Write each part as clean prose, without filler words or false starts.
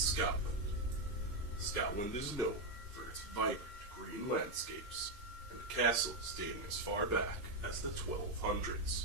Scotland. Scotland is known for its vibrant green landscapes and castles dating as far back as the 1200s.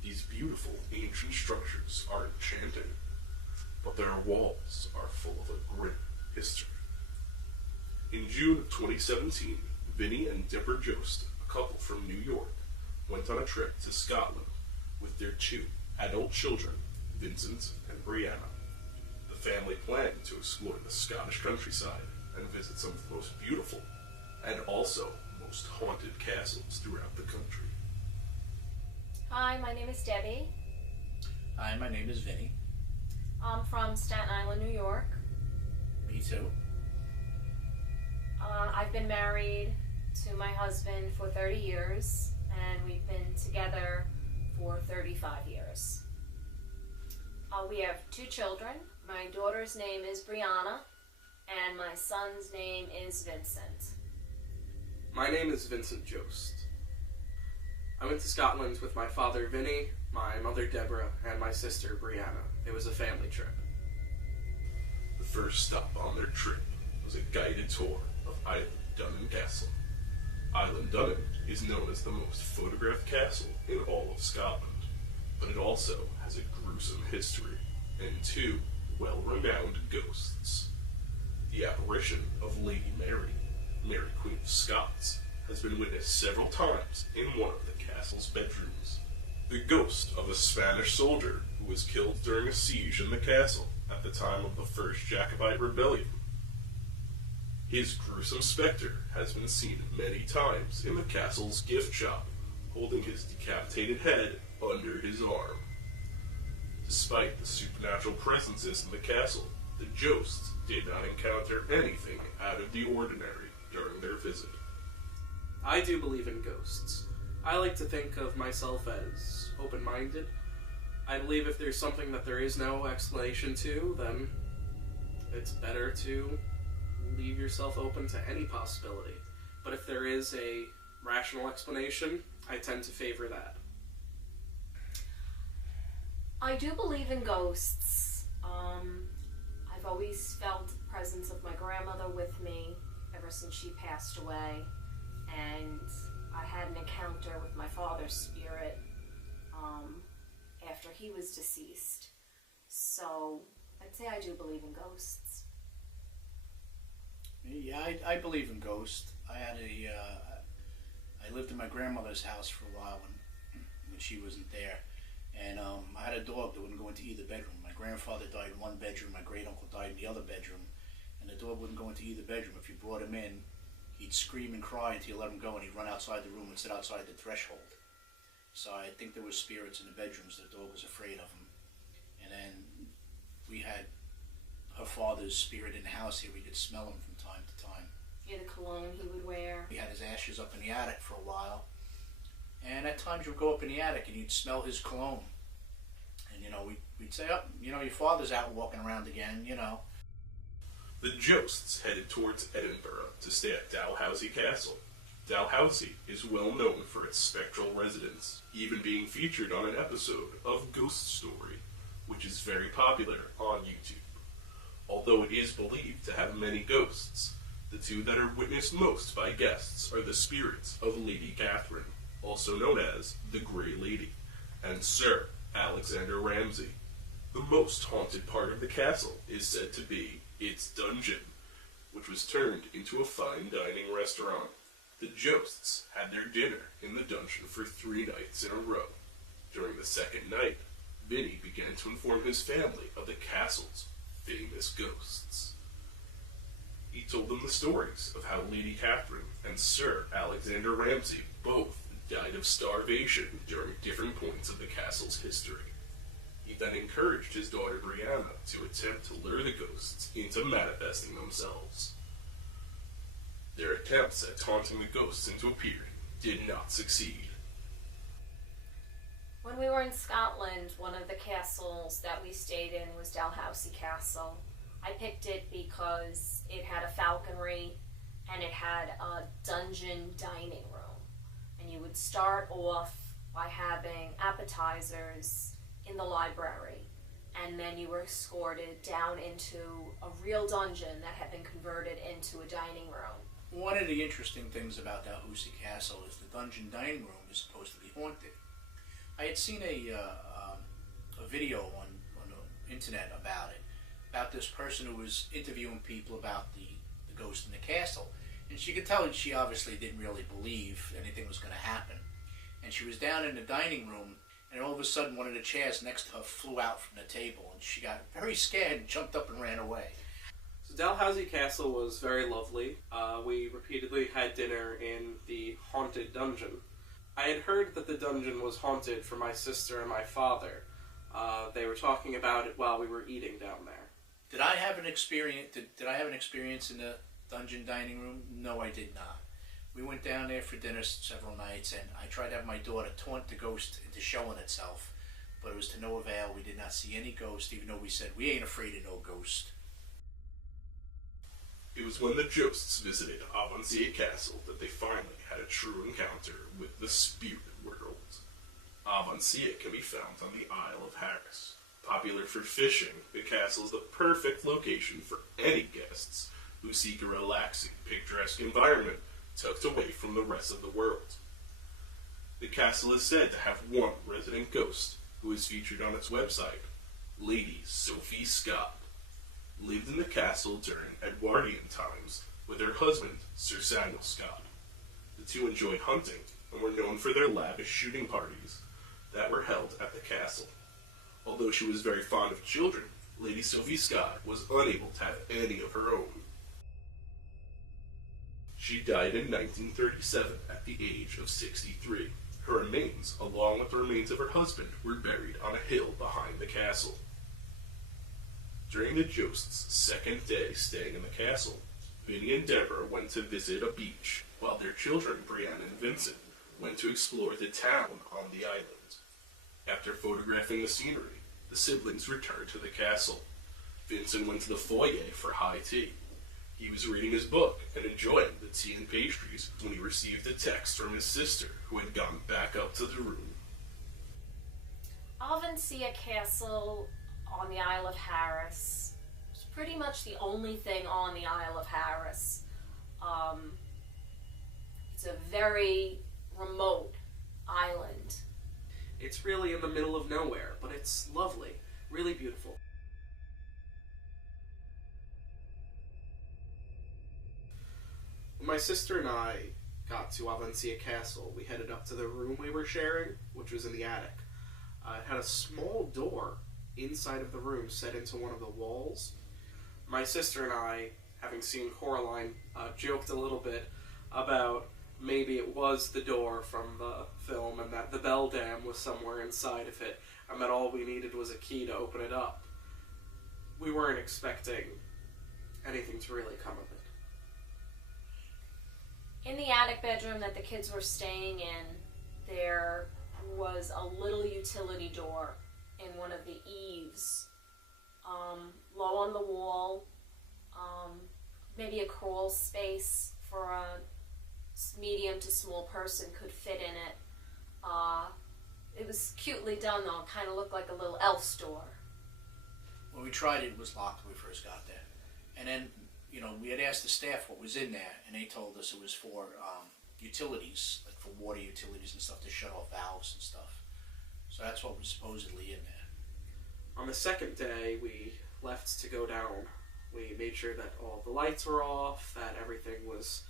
These beautiful ancient structures are enchanting, but their walls are full of a grim history. In June of 2017, Vinny and Deborah Jost, a couple from New York, went on a trip to Scotland with their two adult children, Vincent and Brianna. The family planned to explore the Scottish countryside and visit some of the most beautiful and also most haunted castles throughout the country. Hi, my name is Debbie. Hi, my name is Vinny. I'm from Staten Island, New York. Me too. I've been married to my husband for 30 years, and we've been together for 35 years. We have two children. My daughter's name is Brianna, and my son's name is Vincent. My name is Vincent Jost. I went to Scotland with my father Vinny, my mother Deborah, and my sister Brianna. It was a family trip. The first stop on their trip was a guided tour of Amhuinnsuidhe Castle. Amhuinnsuidhe is known as the most photographed castle in all of Scotland, but it also has a gruesome history and two well-renowned ghosts. The apparition of Lady Mary, Mary Queen of Scots, has been witnessed several times in one of the castle's bedrooms. The ghost of a Spanish soldier who was killed during a siege in the castle at the time of the First Jacobite Rebellion. His gruesome specter has been seen many times in the castle's gift shop, holding his decapitated head under his arm. Despite the supernatural presences in the castle, the Josts did not encounter anything out of the ordinary during their visit. I do believe in ghosts. I like to think of myself as open-minded. I believe if there's something that there is no explanation to, then it's better to leave yourself open to any possibility. But if there is a rational explanation, I tend to favor that. I do believe in ghosts. I've always felt the presence of my grandmother with me ever since she passed away, and I had an encounter with my father's spirit after he was deceased. So I'd say I do believe in ghosts. Yeah, I believe in ghosts. I lived in my grandmother's house for a while when she wasn't there. And I had a dog that wouldn't go into either bedroom. My grandfather died in one bedroom, my great uncle died in the other bedroom, and the dog wouldn't go into either bedroom. If you brought him in, he'd scream and cry until you let him go, and he'd run outside the room and sit outside the threshold. So I think there were spirits in the bedrooms. The dog was afraid of him. And then we had her father's spirit in the house here. We could smell him from time to time. Yeah, the cologne he would wear. He had his ashes up in the attic for a while. And at times you'd go up in the attic and you'd smell his cologne. And, we'd say, oh, your father's out walking around again, The Josts headed towards Edinburgh to stay at Dalhousie Castle. Dalhousie is well known for its spectral residents, even being featured on an episode of Ghost Story, which is very popular on YouTube. Although it is believed to have many ghosts, the two that are witnessed most by guests are the spirits of Lady Catherine, also known as the Grey Lady, and Sir Alexander Ramsay. The most haunted part of the castle is said to be its dungeon, which was turned into a fine dining restaurant. The Josts had their dinner in the dungeon for 3 nights in a row. During the second night, Vinny began to inform his family of the castle's famous ghosts. He told them the stories of how Lady Catherine and Sir Alexander Ramsay both died of starvation during different points of the castle's history. He then encouraged his daughter Brianna to attempt to lure the ghosts into manifesting themselves. Their attempts at taunting the ghosts into appearing did not succeed. When we were in Scotland, one of the castles that we stayed in was Dalhousie Castle. I picked it because it had a falconry and it had a dungeon dining room. And you would start off by having appetizers in the library. and then you were escorted down into a real dungeon that had been converted into a dining room. One of the interesting things about Amhuinnsuidhe Castle is the dungeon dining room is supposed to be haunted. I had seen a video on the internet about this person who was interviewing people about the ghost in the castle. And she could tell that she obviously didn't really believe anything was going to happen. And she was down in the dining room, and all of a sudden one of the chairs next to her flew out from the table, and she got very scared and jumped up and ran away. So Dalhousie Castle was very lovely. We repeatedly had dinner in the haunted dungeon. I had heard that the dungeon was haunted for my sister and my father. They were talking about it while we were eating down there. Did I have an experience? Did I have an experience in the dungeon dining room? No, I did not. We went down there for dinner several nights, and I tried to have my daughter taunt the ghost into showing itself, but it was to no avail. We did not see any ghost, even though we said we ain't afraid of no ghost. It was when the Josts visited Amhuinnsuidhe Castle that they finally had a true encounter with the spirit world. Amhuinnsuidhe can be found on the Isle of Harris. Popular for fishing, the castle is the perfect location for any guests who seek a relaxing, picturesque environment tucked away from the rest of the world. The castle is said to have one resident ghost who is featured on its website. Lady Sophie Scott lived in the castle during Edwardian times with her husband, Sir Samuel Scott. The two enjoyed hunting and were known for their lavish shooting parties that were held at the castle. Although she was very fond of children, Lady Sophie Scott was unable to have any of her own. She died in 1937 at the age of 63. Her remains, along with the remains of her husband, were buried on a hill behind the castle. During the Josts' second day staying in the castle, Vinny and Deborah went to visit a beach, while their children, Brianna and Vincent, went to explore the town on the island. After photographing the scenery, the siblings returned to the castle. Vincent went to the foyer for high tea. He was reading his book and enjoying the tea and pastries when he received a text from his sister, who had gone back up to the room. Amhuinnsuidhe Castle on the Isle of Harris is pretty much the only thing on the Isle of Harris. It's a very remote island. It's really in the middle of nowhere, but it's lovely, really beautiful. When my sister and I got to Amhuinnsuidhe Castle, we headed up to the room we were sharing, which was in the attic. It had a small door inside of the room set into one of the walls. My sister and I, having seen Coraline, joked a little bit about maybe it was the door from the film and that the bell dam was somewhere inside of it and that all we needed was a key to open it up. We weren't expecting anything to really come of it. In the attic bedroom that the kids were staying in, there was a little utility door in one of the eaves, low on the wall, maybe a crawl space for a medium to small person could fit in it. It was cutely done though, it kind of looked like a little elf's door. When we tried it, it was locked when we first got there. And then, we had asked the staff what was in there, and they told us it was for utilities, like for water utilities and stuff, to shut off valves and stuff. So that's what was supposedly in there. On the second day, we left to go down. We made sure that all the lights were off, that everything was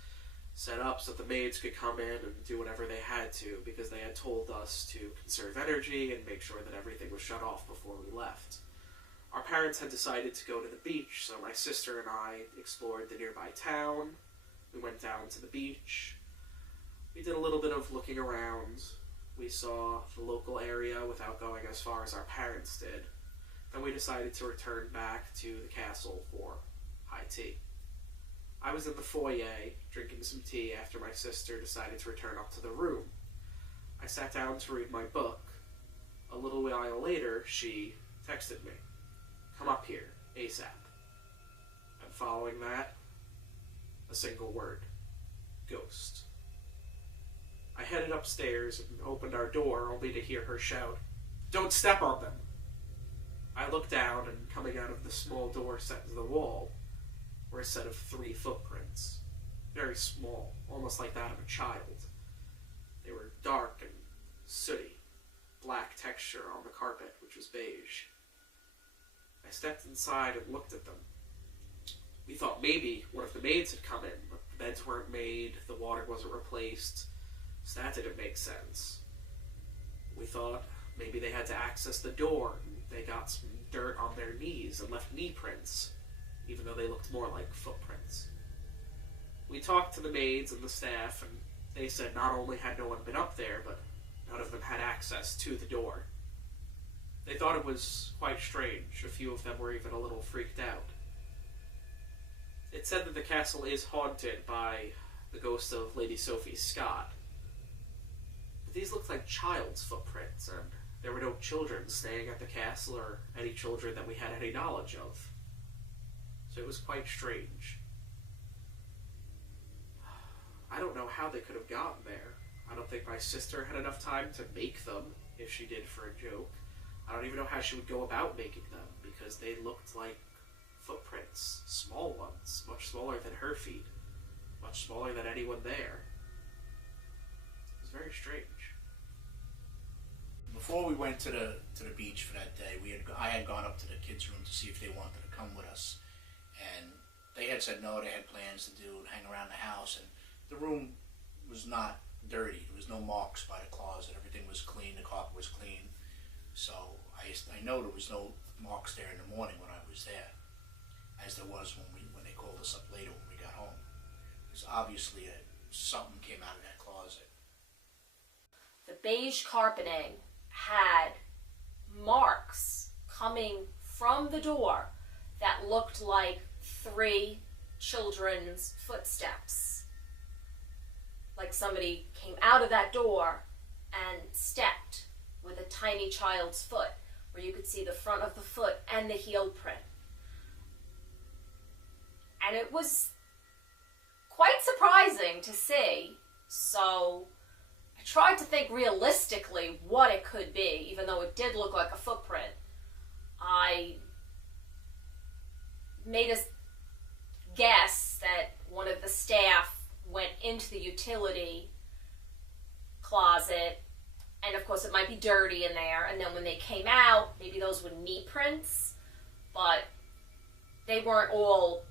set up so that the maids could come in and do whatever they had to, because they had told us to conserve energy and make sure that everything was shut off before we left. Our parents had decided to go to the beach, so my sister and I explored the nearby town. We went down to the beach. We did a little bit of looking around. We saw the local area without going as far as our parents did. Then we decided to return back to the castle for high tea. I was in the foyer drinking some tea after my sister decided to return up to the room. I sat down to read my book. A little while later, she texted me, "Come up here, ASAP." And following that, a single word, ghost. I headed upstairs and opened our door only to hear her shout, "Don't step on them!" I I looked down, and coming out of the small door set into the wall were a set of 3 footprints. Very small, almost like that of a child. They were dark and sooty, black texture on the carpet, which was beige. I stepped inside and looked at them. We thought maybe one of the maids had come in, but the beds weren't made, the water wasn't replaced, so that didn't make sense. We thought maybe they had to access the door, and they got some dirt on their knees and left knee prints, even though they looked more like footprints. We talked to the maids and the staff, and they said not only had no one been up there, but none of them had access to the door. They thought it was quite strange. A few of them were even a little freaked out. It said that the castle is haunted by the ghost of Lady Sophie Scott. But these looked like child's footprints, and there were no children staying at the castle or any children that we had any knowledge of. So it was quite strange. I don't know how they could have gotten there. I don't think my sister had enough time to make them, if she did for a joke. I don't even know how she would go about making them, because they looked like footprints, small ones, much smaller than her feet, much smaller than anyone there. It was very strange. Before we went to the beach for that day, I had gone up to the kids' room to see if they wanted to come with us, and they had said no. They had plans to do and hang around the house, and the room was not dirty. There was no marks by the closet. Everything was clean. The carpet was clean. So I know there was no marks there in the morning when I was there, as there was when they called us up later when we got home. Because obviously something came out of that closet. The beige carpeting had marks coming from the door that looked like 3 children's footsteps. Like somebody came out of that door and stepped with a tiny child's foot, where you could see the front of the foot and the heel print. And it was quite surprising to see, so I tried to think realistically what it could be, even though it did look like a footprint. I made a guess that one of the staff went into the utility closet, and of course it might be dirty in there, and then when they came out, maybe those were knee prints, but they weren't all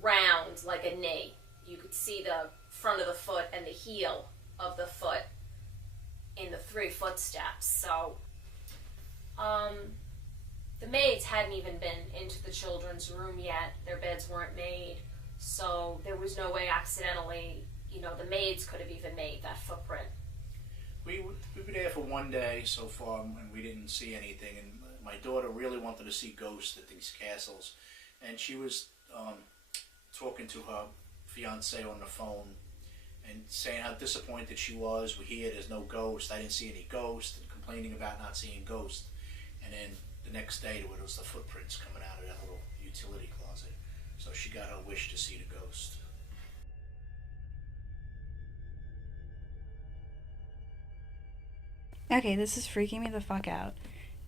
round like a knee. You could see the front of the foot and the heel of the foot in the 3 footsteps. So the maids hadn't even been into the children's room yet. Their beds weren't made, so there was no way accidentally, the maids could have even made that footprint. We were there for one day so far, and we didn't see anything. And my daughter really wanted to see ghosts at these castles, and she was talking to her fiance on the phone and saying how disappointed she was. We're here, there's no ghost. I didn't see any ghost, and complaining about not seeing ghost. And then the next day there was the footprints coming out of that little utility closet. So she got her wish to see the ghost. Okay, this is freaking me the fuck out.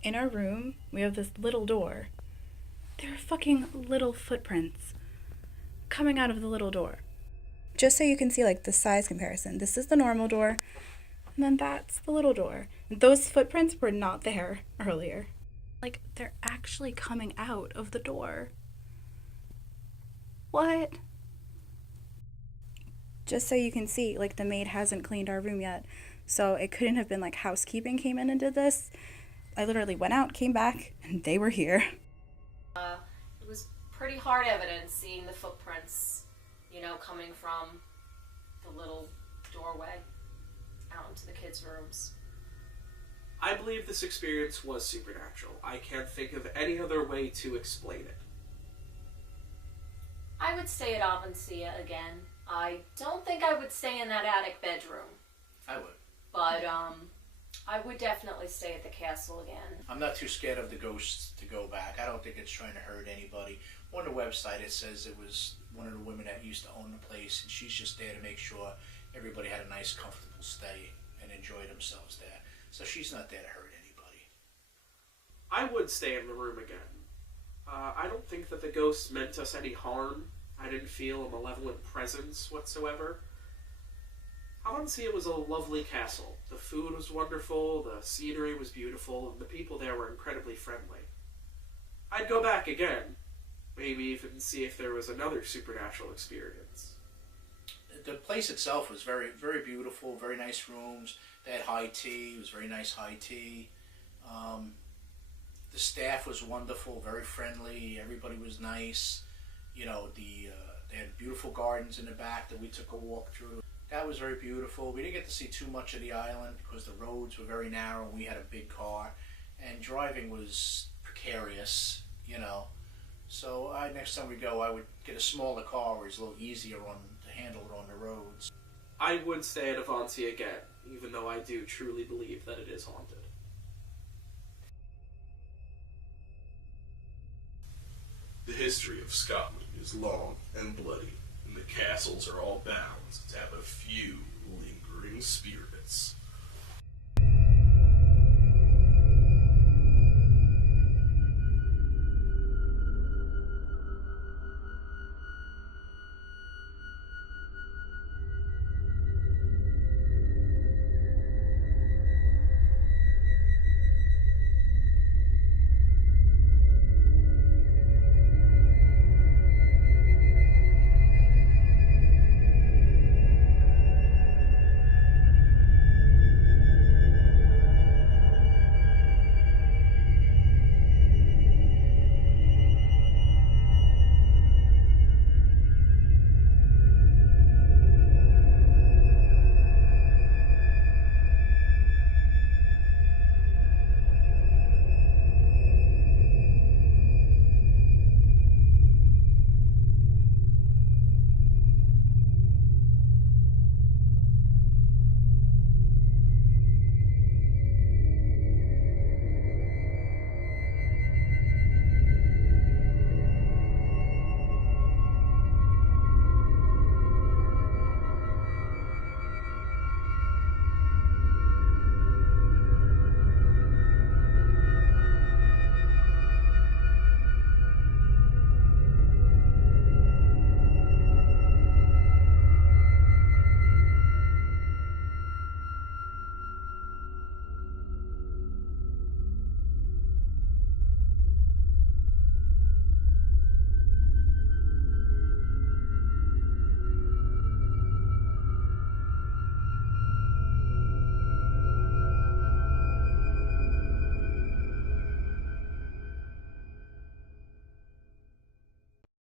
In our room, we have this little door. There are fucking little footprints coming out of the little door. Just so you can see, the size comparison. This is the normal door, and then that's the little door. Those footprints were not there earlier. They're actually coming out of the door. What? Just so you can see, the maid hasn't cleaned our room yet. So it couldn't have been housekeeping came in and did this. I literally went out, came back, and they were here. It was pretty hard evidence seeing the footprints, coming from the little doorway out into the kids' rooms. I believe this experience was supernatural. I can't think of any other way to explain it. I would stay at Amhuinnsuidhe again. I don't think I would stay in that attic bedroom. I would. But I would definitely stay at the castle again. I'm not too scared of the ghosts to go back. I don't think it's trying to hurt anybody. On the website it says it was one of the women that used to own the place, and she's just there to make sure everybody had a nice, comfortable stay and enjoy themselves there. So she's not there to hurt anybody. I would stay in the room again. I don't think that the ghosts meant us any harm. I didn't feel a malevolent presence whatsoever. Amhuinnsuidhe was a lovely castle. The food was wonderful, the scenery was beautiful, and the people there were incredibly friendly. I'd go back again, maybe even see if there was another supernatural experience. The place itself was very, very beautiful, very nice rooms. They had high tea, it was very nice high tea. The staff was wonderful, very friendly, everybody was nice. You know, they had beautiful gardens in the back that we took a walk through. That was very beautiful. We didn't get to see too much of the island because the roads were very narrow and we had a big car. And driving was precarious, you know. So next time we go, I would get a smaller car where it's a little easier to handle it on the roads. I would stay at Amhuinnsuidhe again, even though I do truly believe that it is haunted. The history of Scotland is long and bloody, and the castles are all bound to have a few lingering spirits.